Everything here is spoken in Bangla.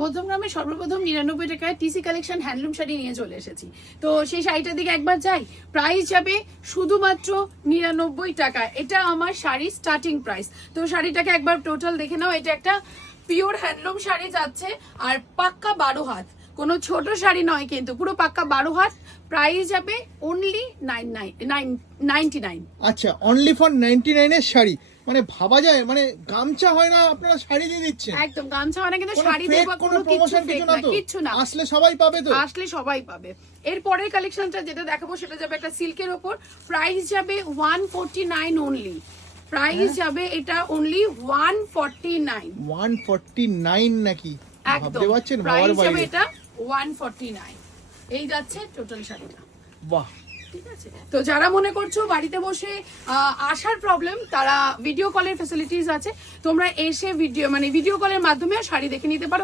মধ্যমগ্রামে সর্বপ্রথম 99 টাকায় টিসি কালেকশন হ্যান্ডলুম শাড়ি নিয়ে চলে এসেছি। তো সেই শাড়িটার দিকে একবার যাই। প্রাইস যাবে শুধুমাত্র 99 টাকা। এটা আমার শাড়ির স্টার্টিং প্রাইস। তো শাড়িটাকে একবার টোটাল দেখে নাও। এটা একটা পিওর হ্যান্ডলুম শাড়ি যাচ্ছে, আর পাক্কা 12 হাত, কোনো ছোট শাড়ি নয় কিন্তু, পুরো পাক্কা 12 হাত। প্রাইস যাবে অনলি 99। আচ্ছা, অনলি ফর 99 এর শাড়ি, মানে ভাবা যায়, মানে গামছা হয় না আপনারা শাড়ি দিয়ে দিচ্ছেন। একদম গামছা হয় না, কিন্তু কোনো শাড়ি দেব কোনো প্রমোশন কিছু না তো? কিচ্ছু না, আসলে সবাই পাবে তো? আসলে সবাই পাবে। এর পরের কালেকশনটা যেটা দেখাবো সেটা যাবে একটা সিল্কের উপর। প্রাইস যাবে 149 অনলি। প্রাইস যাবে এটা অনলি 149। 149 নাকি? একদম ভাবতে পারছেন? প্রাইস বাবার যাবে বাইরে। এটা 149। এই যাচ্ছে টোটাল শাড়িটা। বাহ, ঠিক আছে। তো যারা মনে করছো বাড়িতে বসে আসার প্রবলেম, তারা ভিডিও কলের ফ্যাসিলিটিস আছে। তোমরা এসে ভিডিও কলের মাধ্যমেও শাড়ি দেখে নিতে পারো।